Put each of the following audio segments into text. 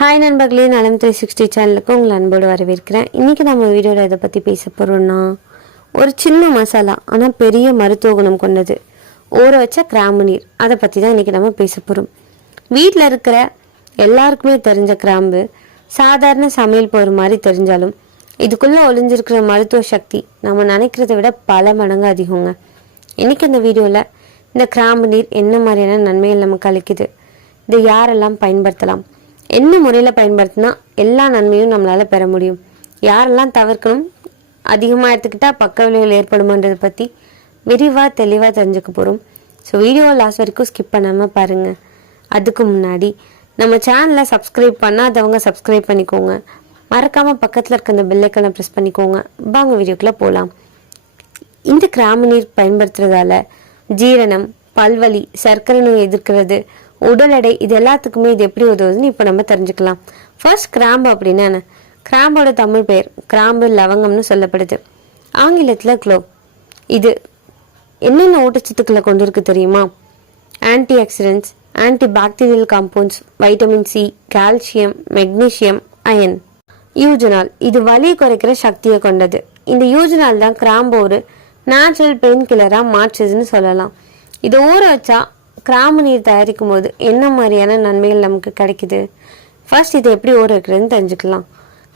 Hi நண்பர்களே நலம் three sixty சேனலுக்கு உங்களை அன்போடு வரவேற்கிறேன். இன்றைக்கி நம்ம வீடியோவில் இதை பற்றி பேச போகிறோம்னா ஒரு சின்ன மசாலா ஆனால் பெரிய மருத்துவ குணம் கொண்டது. ஊற வச்ச கிராம்பு நீர். அதை பற்றி தான் இன்றைக்கி நம்ம பேச போகிறோம் வீட்டில் இருக்கிற எல்லாருக்குமே தெரிஞ்ச கிராம்பு சாதாரண சமையல் போகிற மாதிரி தெரிஞ்சாலும் இதுக்குள்ளே ஒளிஞ்சிருக்கிற மருத்துவ சக்தி நம்ம நினைக்கிறத விட பல மடங்கு அதிகங்க. இன்னைக்கு இந்த வீடியோவில் இந்த கிராம்பு நீர் என்ன மாதிரியான நன்மைகள் நமக்கு அளிக்குது? இதை யாரெல்லாம் பயன்படுத்தலாம்? என்ன முறையில் பயன்படுத்தினா எல்லா நன்மையும் நம்மளால் பெற முடியும். யாரெல்லாம் தவிர்க்கணும்? அதிகமாக எடுத்துக்கிட்டால் பக்க விளைவுகள் ஏற்படுமான்றதை பற்றி விரிவாக தெளிவாக தெரிஞ்சுக்க போகிறோம் ஸோ வீடியோ லாஸ்ட் வரைக்கும் ஸ்கிப் பண்ணாமல் பாருங்கள் அதுக்கு முன்னாடி நம்ம சேனலை சப்ஸ்கிரைப் பண்ணாதவங்க சப்ஸ்கிரைப் பண்ணிக்கோங்க. மறக்காமல் பக்கத்தில் இருக்க அந்த பெல்லைக்கனை ப்ரெஸ் பண்ணிக்கோங்க. வாங்க வீடியோக்குள்ளே போகலாம் இந்த கிராம நீர் பயன்படுத்துறதால ஜீரணம் பல்வலி சர்க்கரை நோய் எதிர்க்கிறது உடல் எடை இது எல்லாத்துக்குமே இது எப்படி உதவுதுன்னு இப்போ நம்ம தெரிஞ்சுக்கலாம். ஃபர்ஸ்ட் கிராம்பு அப்படின்னா என்ன? கிராம்போட தமிழ் பெயர் கிராம்பு லவங்கம்னு சொல்லப்படுது. ஆங்கிலத்தில் க்ளோவ் இது என்னென்ன ஊட்டச்சத்துக்களை கொண்டு இருக்கு தெரியுமா? Anti oxidants anti bacterial compounds vitamin C calcium magnesium iron eugenol இது வலி குறைக்கிற சக்தியை கொண்டது. இந்த யூஜனால் தான் கிராம்பு ஒரு நேச்சுரல் பெயின் கில்லராக மாற்றுதுன்னு சொல்லலாம். இதை ஊற வச்சா கிராம்பு நீர் தயாரிக்கும் போது என்ன மாதிரியான நன்மைகள் நமக்கு கிடைக்குது? ஃபர்ஸ்ட் இதை எப்படி ஊற வைக்கிறதுன்னு தெரிஞ்சுக்கலாம்.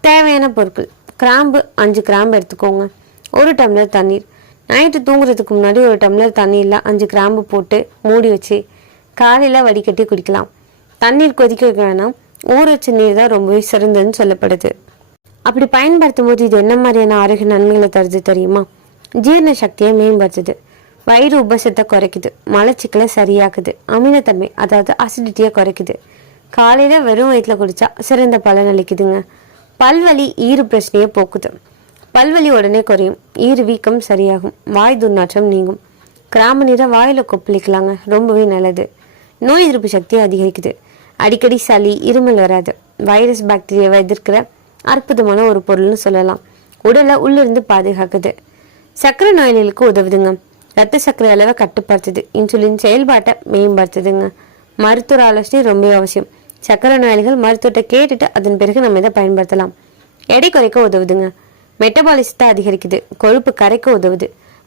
தேவையான பொருட்கள். கிராம்பு அஞ்சு கிராம்பு எடுத்துக்கோங்க. ஒரு டம்ளர் தண்ணீர். நைட்டு தூங்குறதுக்கு முன்னாடி ஒரு டம்ளர் தண்ணீரில் அஞ்சு கிராம்பு போட்டு மூடி வச்சு காலையில் வடிகட்டி குடிக்கலாம். தண்ணீர் கொதிக்க வைக்க வேணாம். ஊற வச்ச நீர் தான் ரொம்பவே சிறந்ததுன்னு சொல்லப்படுது. அப்படி பயன்படுத்தும் போது இது என்ன மாதிரியான ஆரோக்கிய நன்மைகளை தருது தெரியுமா? ஜீரண சக்தியை மேம்படுத்துது. வயிறு உபசத்தை குறைக்குது. மலச்சிக்கலை சரியாக்குது. அமிலத்தன்மை அதாவது அசிடிட்டியை குறைக்குது. காலையில் வெறும் வயிற்றில் குடித்தா சிறந்த பலன் அளிக்குதுங்க. பல்வலி ஈறு பிரச்சனையை போக்குது. பல்வலி உடனே குறையும். ஈறு வீக்கம் சரியாகும். வாய் துர்நாற்றம் நீங்கும். கிராம நீரை வாயில் கொப்பளிக்கலாங்க. ரொம்பவே நல்லது. நோய் எதிர்ப்பு சக்தியை அதிகரிக்குது. அடிக்கடி சளி இருமல் வராது. வைரஸ் பாக்டீரியாவை எதிர்க்கிற அற்புதமான ஒரு பொருள்னு சொல்லலாம். உடலை உள்ளிருந்து பாதுகாக்குது. சர்க்கரை நோயாளிகளுக்கு உதவுதுங்க. ரத்த சர்க்கரை அளவை கட்டுப்படுத்துது. இன்சுலின் செயல்பாட்டை மேம்படுத்துதுங்க. மருத்துவ ஆலோசனை ரொம்ப அவசியம். சர்க்கரை நோயாளிகள் மருத்துவத்தை கேட்டுட்டு அதன் பிறகு நம்ம இதை பயன்படுத்தலாம். எடை குறைக்க உதவுதுங்க. மெட்டபாலிசத்தை அதிகரிக்குது. கொழுப்பு கரைக்க உதவுது.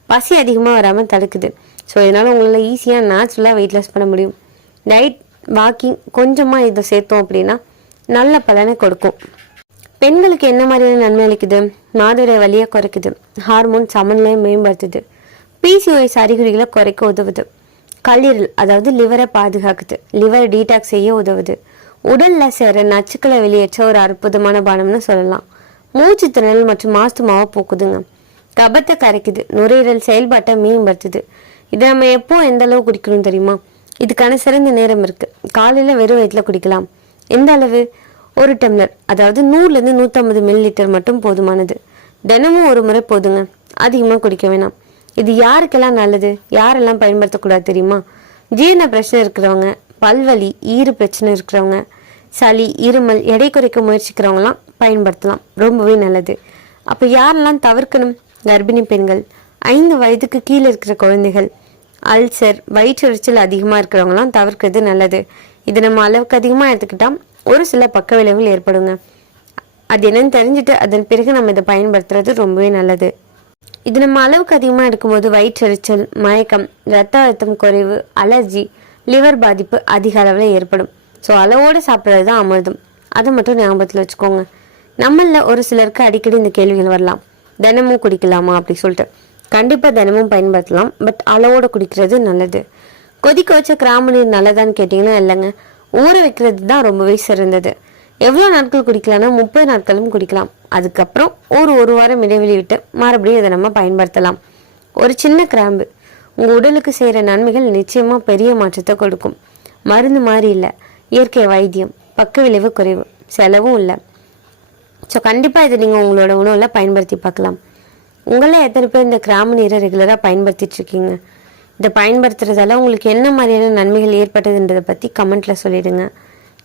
பசி அதிகமாக வராமல் தடுக்குது. ஸோ இதனால் உங்களால் ஈஸியாக நேச்சுரலாக வெயிட் லாஸ் பண்ண முடியும். டயட் வாக்கிங் கொஞ்சமாக இதை சேர்த்தோம் அப்படின்னா நல்ல பலனை கொடுக்கும். பெண்களுக்கு என்ன மாதிரியான நன்மை அளிக்குது? மாதவிடைய வழியாக குறைக்குது. ஹார்மோன் சமநிலையை மேம்படுத்துது. பிசிஓஎஸ் அறிகுறிகளை குறைக்க உதவுது. கல்லீரல் அதாவது லிவரை பாதுகாக்குது. லிவரை டீடாக்ஸ் செய்ய உதவுது. உடல்ல சேர நச்சுக்களை வெளியேற்ற ஒரு அற்புதமான பானம்னு சொல்லலாம். மூச்சு திணறல் மற்றும் மாஸ்துமாவை போக்குதுங்க. கபத்தை கரைக்குது. நுரையீரல் செயல்பாட்டை மேம்படுத்துது. இதை நம்ம எப்போ எந்த அளவு குடிக்கணும் தெரியுமா? இதுக்கான சிறந்த நேரம் இருக்கு. காலையில வெறும் வயிற்றுல குடிக்கலாம். எந்த அளவு? ஒரு டம்ளர் அதாவது நூறுலேருந்து நூற்றம்பது மில்லி லிட்டர் மட்டும் போதுமானது. தினமும் ஒரு முறை போதுங்க. அதிகமாக குடிக்க வேணாம். இது யாருக்கெல்லாம் நல்லது? யாரெல்லாம் பயன்படுத்தக்கூடாது தெரியுமா? ஜீரண பிரச்சனை இருக்கிறவங்க பல்வலி ஈறு பிரச்சனை இருக்கிறவங்க சளி இருமல் எடை குறைக்க முயற்சிக்கிறவங்களாம் பயன்படுத்தலாம். ரொம்பவே நல்லது. அப்போ யாரெல்லாம் தவிர்க்கணும்? கர்ப்பிணி பெண்கள் ஐந்து வயதுக்கு கீழே இருக்கிற குழந்தைகள் அல்சர் வயிற்றெரிச்சல் அதிகமாக இருக்கிறவங்களாம் தவிர்க்கிறது நல்லது. இது நம்ம அளவுக்கு அதிகமாக எடுத்துக்கிட்டால் ஒரு சில பக்க விளைவுகள் ஏற்படுங்க. அது என்னன்னு தெரிஞ்சுட்டு அதன் பிறகு நம்ம இதை பயன்படுத்துறது ரொம்பவே நல்லது. இது நம்ம அளவுக்கு அதிகமாக எடுக்கும்போது வயிற்றெரிச்சல் மயக்கம் ரத்த அழுத்தம் குறைவு அலர்ஜி லிவர் பாதிப்பு அதிக அளவில் ஏற்படும். ஸோ அளவோடு சாப்பிட்றது தான் அமிர்தம். அதை மட்டும் ஞாபகத்தில் வச்சுக்கோங்க. நம்மளில் ஒரு சிலருக்கு அடிக்கடி இந்த கேள்விகள் வரலாம். தினமும் குடிக்கலாமா அப்படி சொல்லிட்டு. கண்டிப்பாக தினமும் பயன்படுத்தலாம். பட் அளவோடு குடிக்கிறது நல்லது. கொதிக்க வச்ச கிராம நீர் நல்லதான்னு கேட்டிங்கன்னா இல்லைங்க. ஊற வைக்கிறது தான் ரொம்பவே சிறந்தது. எவ்வளோ நாட்கள் குடிக்கலாம்னா முப்பது நாட்களும் குடிக்கலாம். அதுக்கப்புறம் ஒரு ஒரு வாரம் இடைவெளி விட்டு மறுபடியும் இதை நம்ம பயன்படுத்தலாம். ஒரு சின்ன கிராம்பு. உங்கள் உடலுக்கு செய்கிற நன்மைகள் நிச்சயமாக பெரிய மாற்றத்தை கொடுக்கும். மருந்து மாதிரி இல்லை. இயற்கை வைத்தியம். பக்க விளைவு குறைவு. செலவும் இல்லை. ஸோ கண்டிப்பாக இதை நீங்கள் உங்களோட உணவில் பயன்படுத்தி பார்க்கலாம். உங்களில் எத்தனை பேர் இந்த கிராம நீரை ரெகுலராக பயன்படுத்திட்டு இருக்கீங்க? இதை பயன்படுத்துறதால உங்களுக்கு என்ன மாதிரியான நன்மைகள் ஏற்பட்டதுன்றதை பற்றி கமெண்ட்டில் சொல்லிடுங்க.